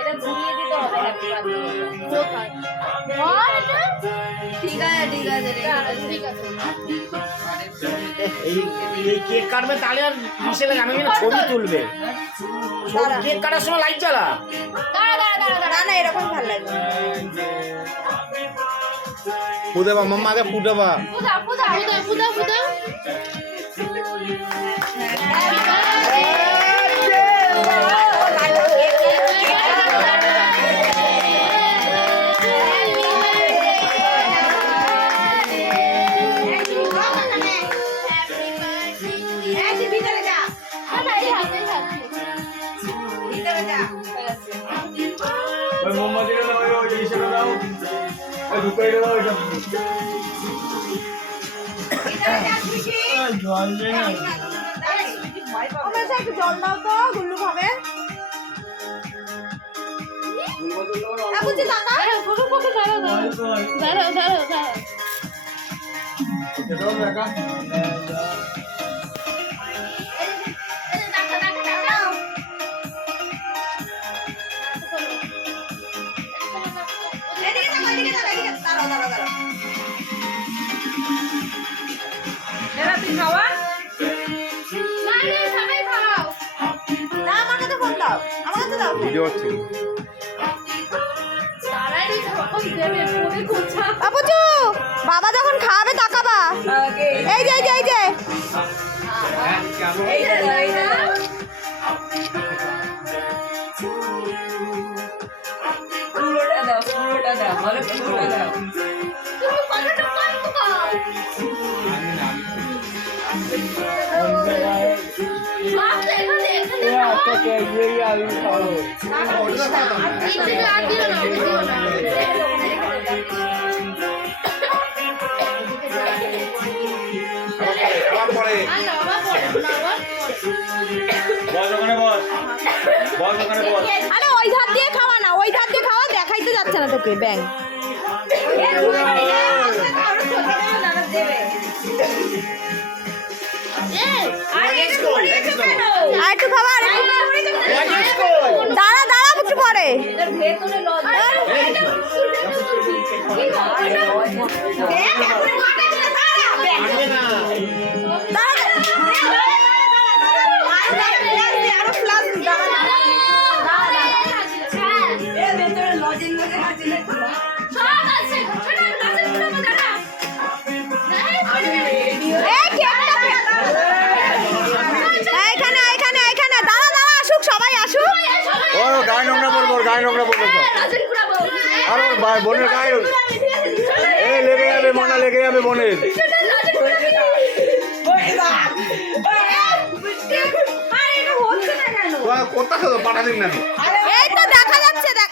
এটা ঘুরিয়ে দিতে হবে হ্যাপি বার্থডে। ঠিক আছে ঠিক আছে ঠিক আছে। এই কেক কাটবে তাহলে আর মিশেলে জানো না ছবি তুলবে। কেক কাটার সময় লাইট জ্বালা। না না এরকম ভালো লাগবে। ফুটাবা মাম্মাকে ফুটাবা। ফুদা ফুদা ফুদা ফুদা। জল দাও তো গুল্লু খাবে। খাওয়া ভিডিও হচ্ছে। বাবুচু বাবা যখন খাবে তাকাবা। এই যে এই যে এই যে পুরোটা দাও পুরোটা দাও বলে পুরোটা দাও। আরে ওই ধার দিয়ে খাওয়া না, ওই ধার দিয়ে খাওয়া দেখাইতে যাচ্ছে না তোকে ব্যাং। আর একটু খাওয়া দাঁড়া দাঁড়া একটু পরে। গায়ে নোংরা পড়বো গায়ে নোংরা পড়বো আর বোনের গায়ে লেগে যাবে মনে লেগে যাবে বোনের। কোথা পাঠা দিন না দেখা যাচ্ছে দেখ।